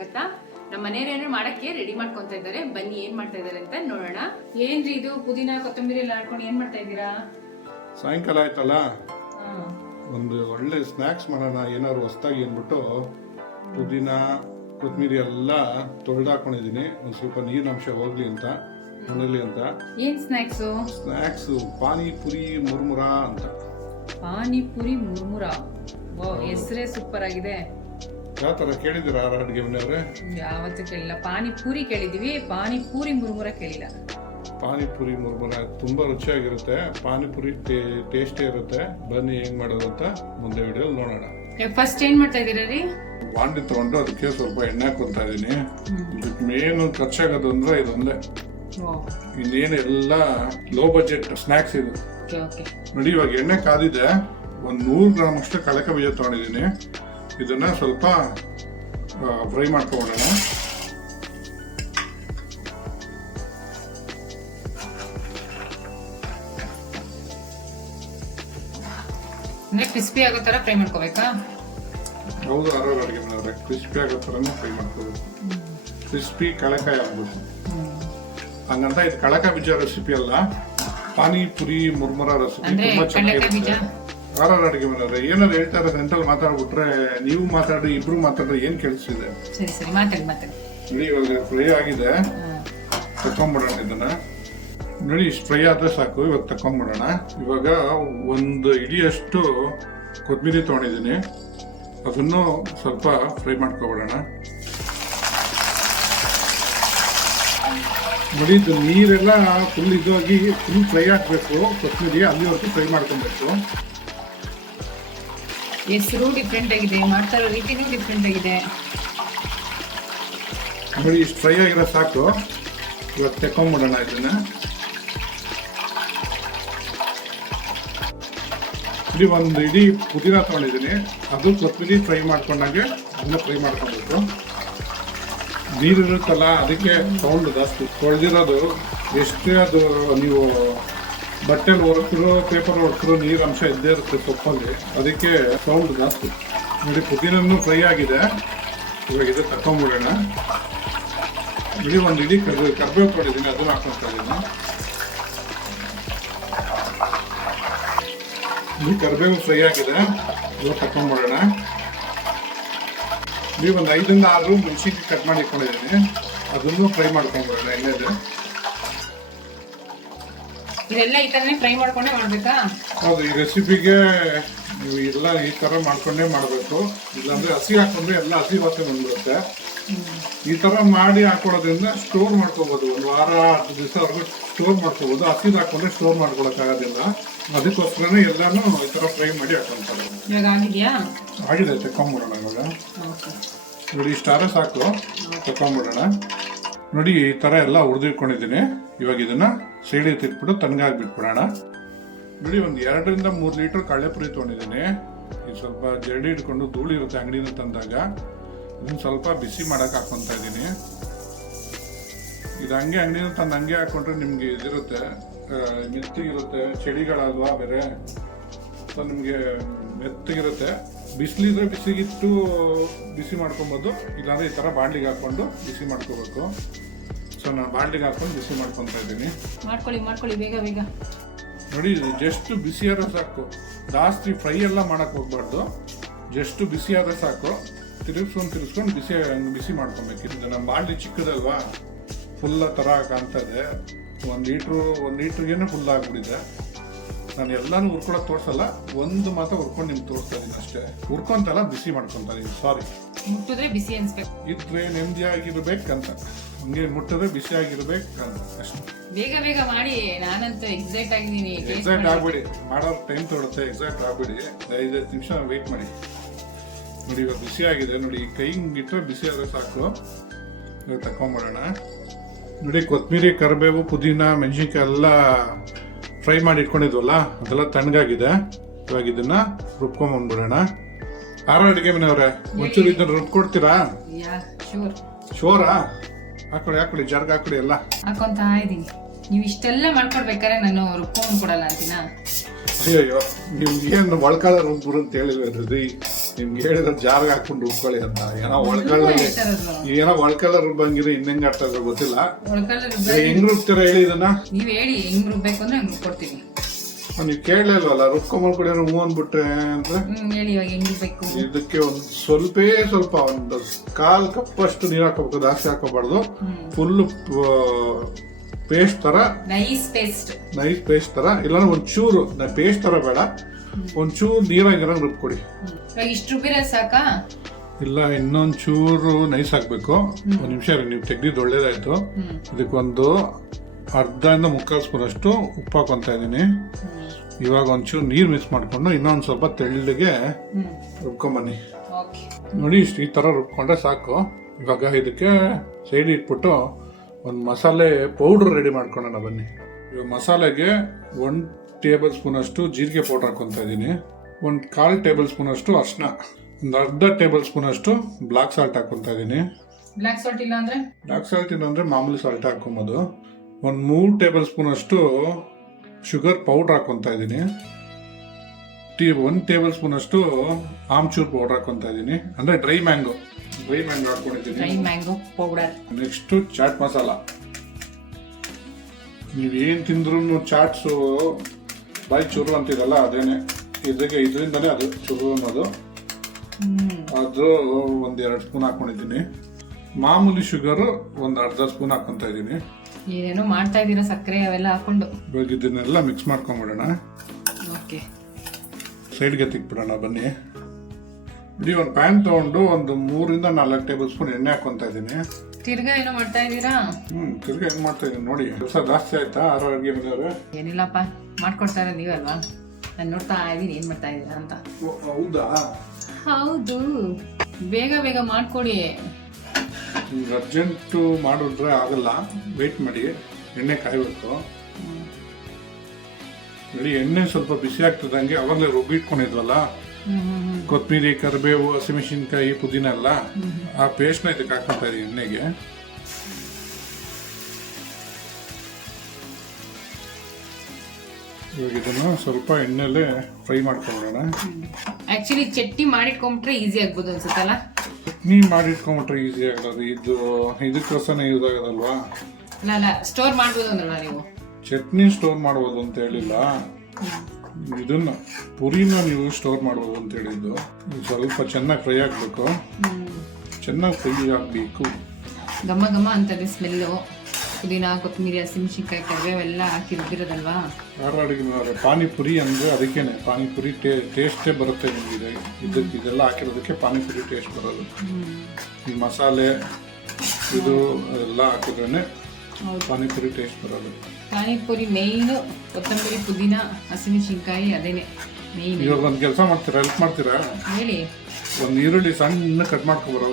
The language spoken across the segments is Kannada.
ಸ್ವಾಗತ. ನಮ್ಮ ಮನೆಯವ್ರೇನು ಮಾಡಕ್ಕೆ ರೆಡಿ ಮಾಡ್ಕೊಂತ ಇದ್ದಾರೆ. ಬನ್ನಿ ಏನ್ ಮಾಡ್ತಾ ಇದಾರೆ ಅಂತ ನೋಡೋಣ. ಏನ್ರಿ ಇದು ಪುದೀನ ಕೊತ್ತಂಬರಿ ಎಲ್ಲ ಹಾಕೊಂಡು ಏನ್ ಮಾಡ್ತಾ ಇದ್ದೀರಾ? ಸಾಯಂಕಾಲ ಆಯ್ತಲ್ಲ, ಒಂದು ಒಳ್ಳೆ ಸ್ನಾಕ್ಸ್ ಮಾಡೋಣ ಏನಾದ್ರು ಹೊಸದಾಗಿ ಅಂದ್ಬಿಟ್ಟು ಪುದೀನ ಕೊತ್ತಂಬರಿ ಎಲ್ಲ ತೊಳೆದಾಕೊಂಡಿದ್ದೀನಿ. ಒಂದು ಸ್ವಲ್ಪ ನೀರಿನಂಶ ಹೋಗ್ಲಿ ಅಂತ ಮನೇಲಿ ಅಂತ. ಏನ್ ಸ್ನಾಕ್ಸ್? ಪಾನಿಪುರಿ ಮುರ್ಮುರ ಅಂತ. ಪಾನಿಪುರಿ ಮುರ್ಮುರ, ಹೆಸರೇ ಸೂಪರ್ ಆಗಿದೆ. ಯಾವ ತರ ಕೇಳಿದ್ದೀರಾ ಅಡುಗೆ ಮನೆಯವ್ರೆ? ಯಾವತ್ತೂ ಕೇಳಿಲ್ಲ. ಪಾನಿಪುರಿ ಕೇಳಿದೀವಿ, ಪಾನಿಪುರಿ ಮುರ್ಮುರ ಕೇಳಿಲ್ಲ. ಪಾನಿಪುರಿ ಮುರ್ಮುರ ತುಂಬಾ ರುಚಿಯಾಗಿರುತ್ತೆ. ಪಾನಿಪುರಿ ಟೇಸ್ಟೇ ಇರುತ್ತೆ. ಬನ್ನಿ ಹೆಂಗ್ ಮಾಡೋದು ಅಂತ ಮುಂದೆ ವಿಡಿಯೋ ನೋಡೋಣ. ಫಸ್ಟ್ ಏನ್ ಮಾಡ್ತಾ ಇದೀರಾ ರೀ? ಬಾಂಡಿ ತಗೊಂಡು ಅದಕ್ಕೆ ಸ್ವಲ್ಪ ಎಣ್ಣೆ ಹಾಕೊಂತಾ ಇದೀನಿ. ಇದಕ್ಕೆ ಮೇನ್ ಖರ್ಚಾಗೋದು ಅಂದ್ರೆ ಇದೊಂದೇ, ಇನ್ನೇನು ಎಲ್ಲ ಲೋ ಬಜೆಟ್ ಸ್ನಾಕ್ಸ್ ಇದು. ನೋಡಿ ಇವಾಗ ಎಣ್ಣೆ ಕಾದಿದೆ. ಒಂದು 100 ಗ್ರಾಮ್ ಅಷ್ಟು ಕಳಕ ಬೀಜ ತಗೊಂಡಿದ್ದೀನಿ. ಇದನ್ನ ಸ್ವಲ್ಪ ಫ್ರೈ ಮಾಡ್ಕೊಳ್ಳೋಣ. ಅಂದ್ರೆ ಕ್ರಿಸ್ಪಿ ಆಗೋ ತರ ಫ್ರೈ ಮಾಡ್ಕೋಬೇಕಾ? ಹೌದು, ಅಡುಗೆ ಮಾಡಿದ್ರೆ ಕ್ರಿಸ್ಪಿ ಆಗೋ ಥರನೇ ಫ್ರೈ ಮಾಡ್ಕೋಬೇಕು. ಕ್ರಿಸ್ಪಿ ಕಳಕಾಯಿ ಆಗ್ಬೇಕು. ಹಂಗಂತ ಇದು ಕಳಕ ಬೀಜ ರೆಸಿಪಿ ಅಲ್ಲ, ಪಾನಿಪುರಿ ಮುರ್ಮುರ ರೆಸಿಪಿ. ತುಂಬಾ ಚೆನ್ನಾಗಿರುತ್ತೆ. ಅಡುಗೆ ಮಾಡಿದ್ರೆ ಏನಾದ್ರು ಹೇಳ್ತಾ ಇರೋದು ಎಂತಲ್ಲಿ ಮಾತಾಡ್ಬಿಟ್ರೆ ನೀವು ಮಾತಾಡಿ ಇಬ್ರು ಮಾತಾಡ್ರೆ ಏನ್ ಕೇಳಿಸಿದೆ? ನೋಡಿ ಇವಾಗ ಫ್ರೈ ಆಗಿದೆ, ತಕೊಂಡ್ಬಿಡೋಣ ಇದನ್ನ. ನೋಡಿ ಇಷ್ಟು ಫ್ರೈ ಆದ್ರೆ ಸಾಕು. ಇವಾಗ ತಕೊಂಡ್ಬಿಡೋಣ. ಇವಾಗ ಒಂದು ಇಡಿಯಷ್ಟು ಕೊತ್ತಂಬರಿ ತಗೊಂಡಿದ್ದೀನಿ, ಅದನ್ನು ಸ್ವಲ್ಪ ಫ್ರೈ ಮಾಡ್ಕೊಬಿಡೋಣ. ನೋಡಿ ಇದು ನೀರೆಲ್ಲ ಫುಲ್ ಇದಾಗಿ ಫುಲ್ ಫ್ರೈ ಹಾಕ್ಬೇಕು. ಕೊತ್ತಂಬರಿ ಅಲ್ಲಿವರೆಗೂ ಫ್ರೈ ಮಾಡ್ಕೊಬೇಕು. ಹೆಸರು ಡಿಫ್ರೆಂಟ್ ಆಗಿದೆ, ಮಾಡ್ತಾ ಇರೋ ರೀತಿನೂ ಡಿಫ್ರೆಂಟ್ ಆಗಿದೆ. ನೋಡಿ ಇಷ್ಟು ಫ್ರೈ ಆಗಿರೋ ಸಾಕು. ಇವಾಗ ತೆಕೊಂಡ್ಬಿಡೋಣ ಇದನ್ನ. ಇಲ್ಲಿ ಒಂದು ಇಡೀ ಪುದೀನ ತಗೊಂಡಿದ್ದೀನಿ, ಅದು ಕೊತ್ತಂಬರಿ ಫ್ರೈ ಮಾಡ್ಕೊಂಡಾಗೆ ಅದನ್ನ ಫ್ರೈ ಮಾಡ್ಕೊಬೇಕು. ನೀರಿರುತ್ತಲ್ಲ ಅದಕ್ಕೆ ಸೌಂಡ್ ಜಾಸ್ತಿ. ತೊಳೆದಿರೋದು ಎಷ್ಟೇ ಅದು ನೀವು ಬಟ್ಟೆಲಿ ಹೊರತರು ಪೇಪರ್ ಹೊರತರು ನೀರು ಅಂಶ ಇದ್ದೇ ಇರುತ್ತೆ ಸೊಪ್ಪಲ್ಲಿ, ಅದಕ್ಕೆ ಸೌಂಡ್ ಜಾಸ್ತಿ. ನೋಡಿ ಪುದೀನೂ ಫ್ರೈ ಆಗಿದೆ. ಇವಾಗ ಇದು ತಕೊಂಡ್ಬಿಡೋಣ. ಇಡೀ ಒಂದು ಇಡೀ ಕರ್ಬೇವು ಕೊಟ್ಟಿದ್ದೀನಿ, ಅದನ್ನು ಹಾಕೊಳ್ತಾ ಇದ್ದೀನಿ. ಈ ಕರ್ಬೇವು ಫ್ರೈ ಆಗಿದೆ, ಇವಾಗ ತಕೊಂಡ್ಬಿಡೋಣ. ನೀವು ಒಂದು 5 ರಿಂದ 6 ಮೆಣಸಿನ್ಕಾಯಿ ಕಟ್ ಮಾಡಿ ಇಟ್ಕೊಂಡಿದ್ದೀನಿ, ಅದನ್ನು ಫ್ರೈ ಮಾಡ್ಕೊಂಡ್ಬಿಡೋಣ ಎಣ್ಣೆದು. ಇದೆಲ್ಲ ಈ ತರನೇ ಫ್ರೈ ಮಾಡ್ಕೊಂಡೇ ಮಾಡ್ಬೇಕಾ? ಹೌದು, ಈ ರೆಸಿಪಿಗೆ ನೀವು ಎಲ್ಲ ಈ ತರ ಮಾಡ್ಕೊಂಡೇ ಮಾಡಬೇಕು. ಇಲ್ಲಾಂದ್ರೆ ಹಸಿ ಹಾಕೊಂಡ್ರೆ ಎಲ್ಲ ಹಸಿ ವಾಸನೆ ಬಂದ್ಬಿಡುತ್ತೆ. ಈ ತರ ಮಾಡಿ ಹಾಕೊಳ್ಳೋದ್ರಿಂದ ಸ್ಟೋರ್ ಮಾಡ್ಕೋಬಹುದು. 1 ವಾರ 10 ದಿವಸವರೆಗೂ ಸ್ಟೋರ್ ಮಾಡ್ಕೋಬಹುದು. ಹಸಿದು ಹಾಕೊಂಡ್ರೆ ಸ್ಟೋರ್ ಮಾಡ್ಕೊಳಕ್ಕಾಗೋದಿಲ್ಲ. ಅದಕ್ಕೋಸ್ಕರನೇ ಎಲ್ಲಾನು ಈ ತರ ಫ್ರೈ ಮಾಡಿ ಹಾಕೊಂತಾರೆ. ಇವಾಗ ಆಗಿದೆಯಾ? ಆಗಿದೆ, ತಕೊಂಡ್ಬಿಡೋಣ ಇವಾಗ. ನೋಡಿ ಇಷ್ಟಾದ್ರೆ ಸಾಕು, ತಕೊಂಡ್ಬಿಡೋಣ. ನೋಡಿ ಈ ತರ ಎಲ್ಲ ಹುರಿದಿಟ್ಕೊಂಡಿದ್ದೀನಿ. ಇವಾಗ ಇದನ್ನ ಸೈಡಿಗೆ ತಿಕ್ಬಿಟ್ಟು ತಣ್ಣಗಾಗ್ಬಿಟ್ಬಿಡೋಣ. ನೋಡಿ ಒಂದು 2 ರಿಂದ 3 ಲೀಟರ್ ಕಡಲೆಪುರಿ ತೊಗೊಂಡಿದ್ದೀನಿ. ಇದು ಸ್ವಲ್ಪ ಜರಡಿ ಇಟ್ಕೊಂಡು ಧೂಳು ಇರುತ್ತೆ ಅಂಗಡಿಯಿಂದ ತಂದಾಗ. ಇದನ್ನ ಸ್ವಲ್ಪ ಬಿಸಿ ಮಾಡಕ್ಕೆ ಹಾಕೊತಾ ಇದ್ದೀನಿ. ಇದು ಹಂಗೆ ಅಂಗಡಿಯಿಂದ ತಂದು ಹಂಗೆ ಹಾಕೊಂಡ್ರೆ ನಿಮ್ಗೆ ಇದಿರುತ್ತೆ, ಮೆತ್ತಗಿರುತ್ತೆ. ಚಳಿಗಳಲ್ವಾ ಬೇರೆ, ಸೊ ನಿಮಗೆ ಮೆತ್ತಗಿರುತ್ತೆ. ಬಿಸಿಲಿದ್ರೆ ಬಿಸಿಗಿಟ್ಟು ಬಿಸಿ ಮಾಡ್ಕೊಬೋದು, ಇಲ್ಲಾಂದ್ರೆ ಈ ಥರ ಬಾಂಡ್ಲಿಗೆ ಹಾಕೊಂಡು ಬಿಸಿ ಮಾಡ್ಕೋಬೇಕು. ಸೊ ನಾನು ಬಾಂಡ್ಲಿಗೆ ಹಾಕೊಂಡು ಬಿಸಿ ಮಾಡ್ಕೊತಾ ಇದ್ದೀನಿ. ಮಾಡ್ಕೊಳ್ಳಿ ಬೇಗ ಬೇಗ. ನೋಡಿ ಜಸ್ಟ್ ಬಿಸಿ ಆದ್ರೆ ಸಾಕು, ಜಾಸ್ತಿ ಫ್ರೈ ಎಲ್ಲ ಮಾಡಕ್ ಹೋಗ್ಬಾರ್ದು. ಜಸ್ಟ್ ಬಿಸಿ ಆದ್ರೆ ಸಾಕು. ತಿರುಗಿಸ್ಕೊಂಡು ಬಿಸಿ ಮಾಡ್ಕೊಬೇಕು. ಇದು ನಮ್ಮ ಬಾಂಡ್ಲಿ ಚಿಕ್ಕದಲ್ವಾ, ಫುಲ್ಲ ಥರ ಕಾಣ್ತದೆ. 1 ಲೀಟ್ರಿಗೇನೆ ಫುಲ್ ಆಗ್ಬಿಟ್ಟಿದೆ. ನಾನು ಎಲ್ಲಾನು ಹುರ್ಕೊಳಕ್ ತೋರಿಸಲ್ಲ, ಒಂದು ಮಾತ್ರ ಹುರ್ಕೊಂಡು ನಿಮ್ಗೆ ತೋರಿಸ್ತಾ ಇದೀನಿ ಅಷ್ಟೇ. ಹುರ್ಕೊಂತಲ್ಲ, ಬಿಸಿ ಮಾಡ್ಕೊಂತ ಇದೀನಿ. ಸಾರಿ, ಮುಟ್ಟಿದ್ರೆ ಬಿಸಿ ಅನ್ಸ್ಬೇಕು. ಇದ್ರೆ ನೆಮ್ಮದಿಯಾಗಿರ್ಬೇಕಂತ, ಹಂಗೆ ಮುಟ್ಟಿದ್ರೆ ಬಿಸಿ ಆಗಿರ್ಬೇಕಂತ ಅಷ್ಟೇ. ಬೇಗ ಮಾಡಿ. ನಾನಂತೂ ಎಕ್ಸೈಟ್ ಆಗಿದ್ದೀನಿ. ಎಕ್ಸೈಟ್ ಆಗ್ಬಿಡಿ, ಮಾಡೋ ಟೈಮ್ ತೊಗೊಳುತ್ತೆ. ಎಕ್ಸೈಟ್ ಆಗ್ಬಿಡಿ, 5 ನಿಮಿಷ ವೇಟ್ ಮಾಡಿ. ನೋಡಿ ಇವಾಗ ಬಿಸಿ ಆಗಿದೆ. ನೋಡಿ ಕೈ ಹಿಂಗಿಟ್ರೆ ಬಿಸಿ ಆದ್ರೆ ಸಾಕು. ಇವಾಗ ತಕೊಂಡ್ಬಿಡೋಣ. ನೋಡಿ ಕೊತ್ತಂಬರಿ, ಕರಿಬೇವು, ಪುದೀನ, ಮೆಣಸಿನ್ಕಾಯಿ ಎಲ್ಲ ಫ್ರೈ ಮಾಡಿ ಇಟ್ಕೊಂಡಿದ್ವಲ್ಲ, ಅದೆಲ್ಲ ತಣ್ಣಗಾಗಿದೆ. ಇವಾಗ ಇದನ್ನ ರುಬ್ಕೊಂಡ್ಬಂದ್ಬಿಡೋಣ. ಅಡುಗೆ ಮನೆಯವ್ರೆ, ಒಂಚೂರು ಇದನ್ನ ರುಬ್ಕೊಡ್ತೀರಾ? ಶೋರಾ? ಹಾಕೊಳ್ಳಿ ಜಾರ್ಗೆ ಹಾಕೊಳ್ಳಿ. ಎಲ್ಲ ಹಾಕೊಂತ ಇದೀನಿ. ನೀವು ಇಷ್ಟೆಲ್ಲ ಮಾಡ್ಕೊಡ್ಬೇಕಾದ್ರೆ ನಾನು ರುಬ್ಕೊಂಡ್ ಕೊಡಲ್ಲ ಅಂತೀನ? ಅಯ್ಯೋ, ನಿಮ್ಗೆ ಏನು ಒಳಕಾಲ ರುಬ್ಬರು ಅಂತ ಹೇಳಿದ್ರಿ. ನಿಮ್ಗೆ ಹೇಳಿದ್ರೆ ಜಾರ್ಗೆ ಹಾಕೊಂಡು ರುಬ್ಕೊಳ್ಳಿ ಅಂತ ಏನೋ ಒಳ್ಕಲ್ಲ ರುಬ್ಬಂಗಿದ್ರೆ ಇನ್ನೆಂಗ್ ಆಡ್ತಾ ಇದ್ರೆ ಗೊತ್ತಿಲ್ಲ. ಹೆಂಗ್ ರುಬ್ತೀರಾ ಹೇಳಿ ಇದನ್ನ? ನೀವ್ ಹೇಳಿ ಹೆಂಗ್ ರುಬ್ಬೇಕು ಅಂದ್ರೆ ಹಂಗ್ ರುಬ್ಕೊಡ್ತೀನಿ. ನೀವ್ ಕೇಳಲಿಲ್ವಲ್ಲ ರುಬ್ಕೊಂಬಲ್ ಕೂಡ ಹೂ ಅಂದ್ಬಿಟ್ರೆ ಅಂದ್ರೆ ಹೇಳಿ ಇವಾಗ ಹೆಂಗ್ ರುಬ್ಬೇಕು. ಇದಕ್ಕೆ ಒಂದು ಸ್ವಲ್ಪ ಒಂದು 1/4 ಕಪ್ ಅಷ್ಟು ನೀರ್ ಹಾಕೋಬೇಕು, ಜಾಸ್ತಿ ಹಾಕೋಬಾರ್ದು. ಫುಲ್ ಪೇಸ್ಟ್ ತರ, ನೈಸ್ ಪೇಸ್ಟ್ ತರ, ಇಲ್ಲಾಂದ್ರೆ ಒಂಚೂರು ಪೇಸ್ಟ್ ತರ ಬೇಡ, ಒಂಚೂರು ನೀರಾಗಿರೋ ರುಬ್ಕೊಡಿ. ಇಷ್ಟು ರುಬ್ಬಿರ ಸಾಕಾ? ಇಲ್ಲ, ಇನ್ನೊಂಚೂರು ನೈಸ್ ಹಾಕ್ಬೇಕು. ಒಂದ್ ನಿಮಿಷ ನೀವು ತೆಗ್ದಿದ್ದು ಒಳ್ಳೇದಾಯ್ತು. ಇದಕ್ಕೊಂದು 1/2-3/4 ಸ್ಪೂನ್ ಅಷ್ಟು ಉಪ್ಪು ಹಾಕೊಂತ ಇದೀನಿ. ಇವಾಗ ಒಂಚೂರು ನೀರು ಮಿಕ್ಸ್ ಮಾಡ್ಕೊಂಡು ಇನ್ನೊಂದ್ ಸ್ವಲ್ಪ ತೆಳ್ಳಗೆ ರುಬ್ಕೊಂಬನ್ನಿ. ನೋಡಿ, ಇಷ್ಟು ಈ ತರ ರುಬ್ಕೊಂಡ್ರೆ ಸಾಕು. ಇವಾಗ ಇದಕ್ಕೆ ಸೈಡ್ ಇಟ್ಬಿಟ್ಟು ಒಂದು ಮಸಾಲೆ ಪೌಡರ್ ರೆಡಿ ಮಾಡ್ಕೊಳ್ಳೋಣ ಬನ್ನಿ. ಇವಾಗ ಮಸಾಲೆಗೆ 1 ಟೇಬಲ್ ಸ್ಪೂನ್ ಅಷ್ಟು ಜೀರಿಗೆ ಪೌಡರ್ ಹಾಕೊಂತ ಇದ್ದೀನಿ. 1/4 ಟೇಬಲ್ ಸ್ಪೂನ್ ಅಷ್ಟು ಅರ್ಶಿನ, 1/2 ಟೇಬಲ್ ಸ್ಪೂನ್ ಅಷ್ಟು ಬ್ಲಾಕ್ ಸಾಲ್ಟ್ ಹಾಕೊಂತ ಇದ್ದೀನಿ. ಬ್ಲಾಕ್ ಸಾಲ್ಟ್ ಇಲ್ಲ ಅಂದ್ರೆ ಮಾಮೂಲಿ ಸಾಲ್ಟ್ ಹಾಕೊಂಬೋದು. 3 ಟೇಬಲ್ ಸ್ಪೂನ್ ಅಷ್ಟು ಶುಗರ್ ಪೌಡರ್ ಹಾಕೊಂತ ಇದ್ದೀನಿ. 1 ಟೇಬಲ್ ಸ್ಪೂನ್ ಅಷ್ಟು ಆಮ್ಚೂರ್ ಪೌಡರ್ ಹಾಕೊಂತ ಇದ್ದೀನಿ, ಅಂದ್ರೆ ಡ್ರೈ ಮ್ಯಾಂಗೋ ಹಾಕೊಂಡಿದ್ದೀನಿ. ನೆಕ್ಸ್ಟ್ ಚಾಟ್ ಮಸಾಲ. ನೀವೇನ್ ತಿಂದ್ರು ಚಾಟ್ಸು ಬಾಯಿ ಚೂರು ಅಂತಿರಲ್ಲ, ಅದೇನೆ ಇದರಿಂದಾನೇ ಅದು ಚೂರು ಅನ್ನೋದು. ಅದು 1-2 ಸ್ಪೂನ್ ಹಾಕೊಂಡಿದ್ದೀನಿ. ಮಾಮೂಲಿ ಶುಗರ್ 1/2 ಸ್ಪೂನ್ ಹಾಕೊಂತ ಇದ್ದೀನಿ. ಏನೇನೋ ಮಾಡ್ತಾ ಇದೀರಾ, ಸಕ್ಕರೆ ಅವೆಲ್ಲ ಹಾಕೊಂಡು. ಇವಾಗ ಇದನ್ನೆಲ್ಲ ಮಿಕ್ಸ್ ಮಾಡ್ಕೊಂಡ್ಬಿಡೋಣ. ಸೈಡ್ಗೆ ತಿಕ್ಬಿಡೋಣ ಬನ್ನಿ. ಇಡೀ ಒಂದು ಪ್ಯಾನ್ ತಗೊಂಡು ಒಂದು 3-4 ಟೇಬಲ್ ಸ್ಪೂನ್ ಎಣ್ಣೆ ಹಾಕೊಂತ ಇದ್ದೀನಿ. ತಿರ್ಗಾ ಏನೋ ಮಾಡ್ತಾ ಇದ್ದೀರಾ? ತಿರ್ಗಾ ಏನ್ ಮಾಡ್ತಾ ಇದೀನಿ ನೋಡಿ. ಕೆಲಸ ಜಾಸ್ತಿ ಆಯ್ತಾ ಅಡುಗೆ ಮನೆಯವ್ರೆ? ಏನಿಲ್ಲಪ್ಪ, ಮಾಡ್ಕೊಡ್ತಾ ಇರೋದು ನೀವಲ್ವಾ, ನಾನು ನೋಡ್ತಾ ಇದೀನಿ ಏನ್ ಮಾಡ್ತಾ ಇದೀರಾ ಅಂತ. ಹೌದಾ? ಹೌದು, ಬೇಗ ಮಾಡ್ಕೊಡಿ. ಅರ್ಜೆಂಟು ಮಾಡಿದ್ರೆ ಆಗಲ್ಲ, ವೇಟ್ ಮಾಡಿ, ಎಣ್ಣೆ ಕಾಯ್ಬೇಕು. ನೋಡಿ, ಎಣ್ಣೆ ಸ್ವಲ್ಪ ಬಿಸಿ ಆಗ್ತದಂಗೆ ಅವಾಗಲೇ ರುಬ್ಬಿಟ್ಕೊಂಡಿದ್ವಲ್ಲ, ಕೊತ್ತಂಬರಿ, ಕರಿಬೇವು, ಹಸಿಮೆಣಸಿನ್ಕಾಯಿ, ಪುದೀನ ಎಲ್ಲ, ಆ ಪೇಸ್ಟ್ನ ಇದಕ್ಕೆ ಹಾಕೊಂತ ಇದೀನಿ ಎಣ್ಣೆಗೆ. ಇವಾಗ ಇದನ್ನು ಸ್ವಲ್ಪ ಎಣ್ಣೆಲೆ ಫ್ರೈ ಮಾಡ್ಕೊಂಡ್ಬಿಡೋಣ. ಆಕ್ಚುಲಿ ಚಟ್ನಿ ಮಾಡಿಟ್ಕೊಂಡ್ಬಿಟ್ರೆ ಈಸಿ ಆಗ್ಬೋದು ಅನ್ಸುತ್ತಲ್ಲ. ಚಟ್ನಿ ಮಾಡಿಟ್ಕೊಂಡ್ಬಿಟ್ರೆ ಈಸಿ ಆಗೋದು, ಇದಕ್ಕೋಸ್ಕರ ಯೂಸ್ ಆಗೋದಲ್ವಾ. ಅಲ್ಲ, ಸ್ಟೋರ್ ಮಾಡ್ಬೋದು ಅಂದ್ರಲ್ಲ ನೀವು. ಚಟ್ನಿ ಸ್ಟೋರ್ ಮಾಡ್ಬೋದು ಅಂತ ಹೇಳಿಲ್ಲ, ಇದನ್ನ ಪುರಿನ ನೀವು ಸ್ಟೋರ್ ಮಾಡ್ಬೋದು ಅಂತ ಹೇಳಿದ್ದು. ಸ್ವಲ್ಪ ಚೆನ್ನಾಗಿ ಫ್ರೈ ಆಗ್ಬೇಕು, ಚೆನ್ನಾಗಿ ಫ್ರೈ ಆಗ್ಬೇಕು. ಘಮ ಅಂತದೆ ಸ್ಮೆಲ್ಲು. ಪುದೀನ, ಕೊತ್ತಂಬರಿ, ಹಸಿಮೆಣಸಿನ್ಕಾಯಿ, ಕರಿಬೇವೆಲ್ಲ ಹಾಕಿ ರುಬ್ಬಿರೋದಲ್ವಾ. ಅಡುಗೆ ಪಾನಿಪುರಿ ಅಂದ್ರೆ ಅದಕ್ಕೇನೆ ಪಾನಿಪುರಿ ಟೇಸ್ಟೇ ಬರುತ್ತೆ ನಿಮಗೆ. ಇದೆಲ್ಲ ಹಾಕಿರೋದಕ್ಕೆ ಪಾನಿಪುರಿ ಟೇಸ್ಟ್ ಬರೋದು. ಈ ಮಸಾಲೆ ಇದು ಎಲ್ಲ ಹಾಕಿದ್ರೇನೆ ಪಾನಿಪುರಿ ಟೇಸ್ಟ್ ಬರೋದು. ಪಾನಿಪುರಿ ಮೇಯ್ನು ಕೊತ್ತಂಬರಿ, ಪುದೀನ, ಹಸಿಮೆಣಸಿನ್ಕಾಯಿ, ಅದೇನೆ ಮೇಯ್ನ್. ಇವಾಗ ಒಂದು ಕೆಲಸ ಮಾಡ್ತೀರಾ, ಹೆಲ್ಪ್ ಮಾಡ್ತೀರಾ? ಹೇಳಿ. ಒಂದು ಈರುಳ್ಳಿ ಸಣ್ಣ ಕಟ್ ಮಾಡ್ಕೊಬರೋ.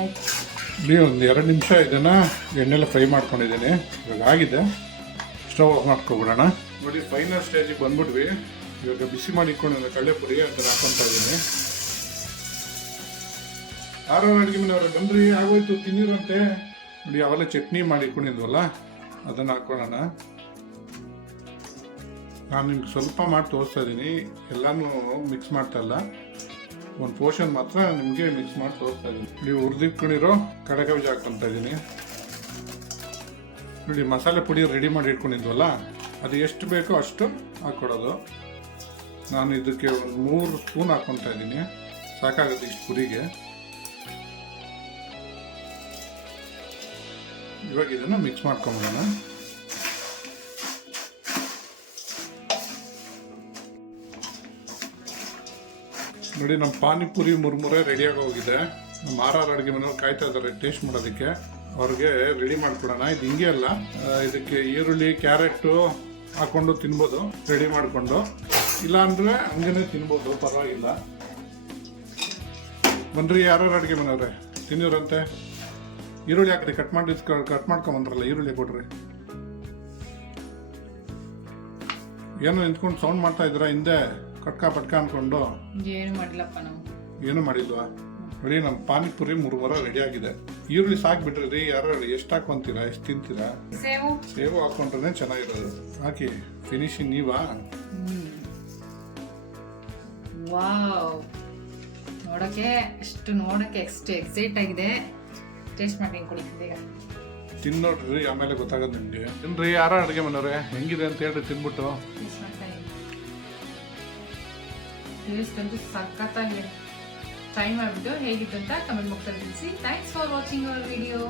ಆಯ್ತು. ಒಂದು 2 ನಿಮಿಷ ಇದನ್ನ ಎಣ್ಣೆಲ್ಲ ಫ್ರೈ ಮಾಡ್ಕೊಂಡಿದ್ದೀನಿ. ಇವಾಗ ಆಗಿದೆ, ಸ್ಟವ್ ಆಫ್ ಮಾಡ್ಕೊಬಿಡೋಣ. ನೋಡಿ, ಫೈನಲ್ ಸ್ಟೇಜಿಗೆ ಬಂದ್ಬಿಟ್ವಿ. ಇವಾಗ ಬಿಸಿ ಮಾಡಿಕೊಂಡು ಕಡಲೆಪುರಿ ಅದನ್ನ ಹಾಕೊಂತ ಇದ್ದೀನಿ. ಯಾರು ಅಡುಗೆ ಮನೆಯವ್ರೆ ಬಂದ್ರಿ, ಆಗೋಯ್ತು, ತಿನ್ನಿರಂತೆ. ನೋಡಿ, ಅವೆಲ್ಲ ಚಟ್ನಿ ಮಾಡಿಕೊಂಡಿದ್ವಲ್ಲ ಅದನ್ನು ಹಾಕೊಳ್ಳೋಣ. ನಾನು ನಿಮ್ಗೆ ಸ್ವಲ್ಪ ಮಾಡಿ ತೋರಿಸ್ತಾ ಇದ್ದೀನಿ, ಎಲ್ಲಾನು ಮಿಕ್ಸ್ ಮಾಡ್ತಾ ಇಲ್ಲ, ಒಂದು ಪೋರ್ಷನ್ ಮಾತ್ರ ನಿಮಗೆ ಮಿಕ್ಸ್ ಮಾಡಿ ತೋರಿಸ್ತಾ ಇದ್ದೀನಿ. ನೀವು ಹುರಿದಿಟ್ಕೊಂಡಿರೋ ಕಡಲೆ ಬೀಜ ಹಾಕ್ಕೊಂತ ಇದ್ದೀನಿ. ನೋಡಿ, ಮಸಾಲೆ ಪುಡಿ ರೆಡಿ ಮಾಡಿ ಇಟ್ಕೊಂಡಿದ್ವಲ್ಲ, ಅದು ಎಷ್ಟು ಬೇಕೋ ಅಷ್ಟು ಹಾಕ್ಕೊಡೋದು. ನಾನು ಇದಕ್ಕೆ ಒಂದು 3 ಸ್ಪೂನ್ ಹಾಕ್ಕೊತ ಇದ್ದೀನಿ, ಸಾಕಾಗುತ್ತೆ ಇಷ್ಟು ಪುರಿಗೆ. ಇವಾಗ ಇದನ್ನು ಮಿಕ್ಸ್ ಮಾಡ್ಕೊಂಬಿಡೋಣ. ನೋಡಿ, ನಮ್ಮ ಪಾನಿಪುರಿ ಮುರ್ಮುರೆ ರೆಡಿಯಾಗಿ ಹೋಗಿದೆ. ನಮ್ಮ ಅಡುಗೆ ಮನೆಯವ್ರು ಕಾಯ್ತಾ ಇದ್ದಾರೆ ಟೇಸ್ಟ್ ಮಾಡೋದಕ್ಕೆ. ಅವ್ರಿಗೆ ರೆಡಿ ಮಾಡ್ಕೊಡೋಣ. ಇದು ಹಿಂಗೆ ಅಲ್ಲ, ಇದಕ್ಕೆ ಈರುಳ್ಳಿ, ಕ್ಯಾರೆಟು ಹಾಕೊಂಡು ತಿನ್ಬೋದು ರೆಡಿ ಮಾಡಿಕೊಂಡು, ಇಲ್ಲಾಂದರೆ ಹಂಗೇ ತಿನ್ಬೋದು, ಪರವಾಗಿಲ್ಲ. ಬನ್ರಿ ಯಾರು ಅಡುಗೆ ಮನೆಯವ್ರೆ, ತಿನ್ನಿವ್ರಂತೆ. ಈರುಳ್ಳಿ ಹಾಕ್ರಿ, ಕಟ್ ಮಾಡ್ಕೊಂಬಂದ್ರಲ್ಲ, ಈರುಳ್ಳಿ ಕೊಡ್ರಿ. ಏನೋ ನಿಂತ್ಕೊಂಡು ಸೌಂಡ್ ಮಾಡ್ತಾ ಇದ್ದೀರಾ ಹಿಂದೆ, ಪಟ್ಕ ಅನ್ಕೊಂಡು? ಏನು ಮಾಡಿಲ್ಲಪ್ಪ ನಾವು. ಏನು ಮಾಡಿಲ್ವಾ? ನೋಡಿ, ನಮ್ಮ ಪಾನಿಪುರಿ ಮುರ್ಮುರ ರೆಡಿ ಆಗಿದೆ. ಈರುಳ್ಳಿ ಸಾಕ್ಬಿಟ್ರಿ, ಯಾರು ಎಷ್ಟು ಹಾಕೊಂತೀರಾ, ಎಷ್ಟು ತಿಂತೀರಾ? ಸೇವು ಹಾಕೊಂಡ್ರೆ ಚೆನ್ನಾಗಿರೋದು. ಹಾಕಿ ಫಿನಿಶಿಂಗ್ ನೀವಾ? ವಾವ್, ನೋಡೋಕ್ಕೆ ಎಷ್ಟು ಎಕ್ಸೈಟ್ ಆಗಿದೆ. ಟೇಸ್ಟ್ ಮಾಡಿ ಕೊಡಿ ಬೇಗ. ತಿನ್ನೋಡ್ರಿ, ಆಮೇಲೆ ಗೊತ್ತಾಗೋದು ನಿಮಗೆ. ತಿನ್ರಿ, ಯಾರ ಅಡುಗೆ ಮನೆಯವ್ರೆ ಹೆಂಗಿದೆ ಅಂತ ಹೇಳ್ರಿ ತಿನ್ಬಿಟ್ಟು. ಟೇಸ್ಟ್ ಮಾಡ್ತಾ ಇದ್ದೀನಿ. ಟೇಸ್ಟ್ ಅಂತೂ ಸಖತ್ತಾಗಿದೆ. ಟ್ರೈ ಮಾಡಿಬಿಟ್ಟು ಹೇಗಿತ್ತು ಅಂತ ಕಮೆಂಟ್ ಬಾಕ್ಸಲ್ಲಿ ತಿಳಿಸಿ. Thanks for watching our video.